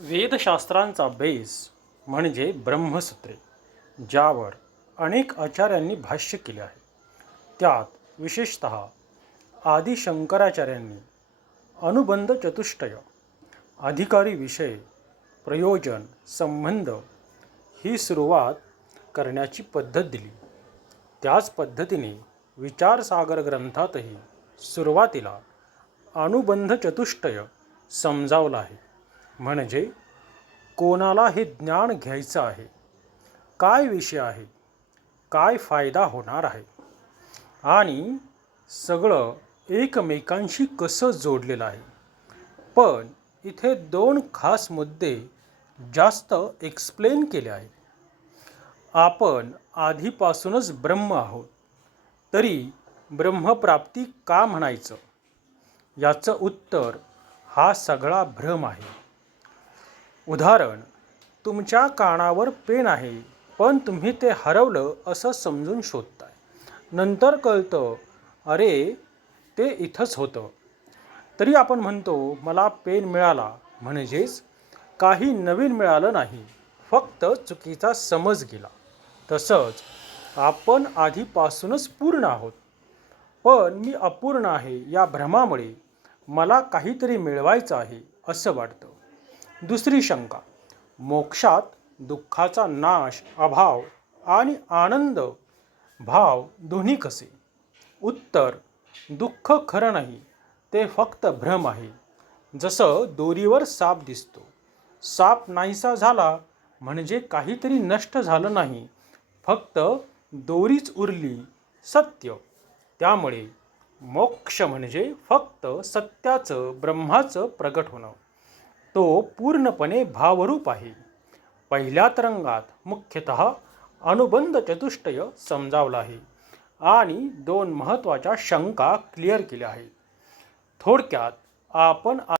वेदशास्त्रांचा base म्हणजे ब्रह्मसूत्रे, ज्यावर अनेक आचार्यांनी भाष्य केले आहे. त्यात विशेषतः आदि शंकराचार्यांनी अनुबंध चतुष्टय, अधिकारी विषय, प्रयोजन, संबंध ही सुरुवात करण्याची पद्धत दिली. त्याच पद्धतीने विचारसागर ग्रंथातही सुरुवातीला अनुबंध चतुष्टय समजावला आहे. म्हणजे कोणाला हे ज्ञान घ्यायचं आहे, काय विषय आहे, काय फायदा होणार आहे आणि सगळं एकमेकांशी कसं जोडलेलं आहे. पण इथे दोन खास मुद्दे जास्त एक्सप्लेन केले आहेत. आपण आधीपासूनच ब्रह्म आहोत, तरी ब्रह्मप्राप्ती का म्हणायचं? याचं उत्तर हा सगळा भ्रम आहे. उदाहरण, तुमच्या कानावर पेन आहे, पण तुम्ही ते हरवलं असं समजून शोधताय. नंतर कळतं, अरे ते इथंच होतं. तरी आपण म्हणतो मला पेन मिळाला, म्हणजेच काही नवीन मिळालं नाही, फक्त चुकीचा समज गेला. तसंच आपण आधीपासूनच पूर्ण आहोत, पण मी अपूर्ण आहे या भ्रमामुळे मला काहीतरी मिळवायचं आहे असं वाटतं. दुसरी शंका, मोक्षात दुःखाचा नाश, अभाव आणि आनंद भाव दोन्ही कसे? उत्तर, दुःख खरं नाही, ते फक्त भ्रम आहे. जसं दोरीवर साप दिसतो, साप नाहीसा झाला म्हणजे काहीतरी नष्ट झालं नाही, फक्त दोरीच उरली. सत्य. त्यामुळे मोक्ष म्हणजे फक्त सत्याचं, ब्रह्माचं प्रगट होणं. तो पूर्णपणे भावरूप आहे. पहिल्या तरंगात मुख्यतः अनुबंध चतुष्टय समजावला आहे आणि दोन महत्त्वाच्या शंका क्लिअर केल्या आहेत. थोडक्यात आपण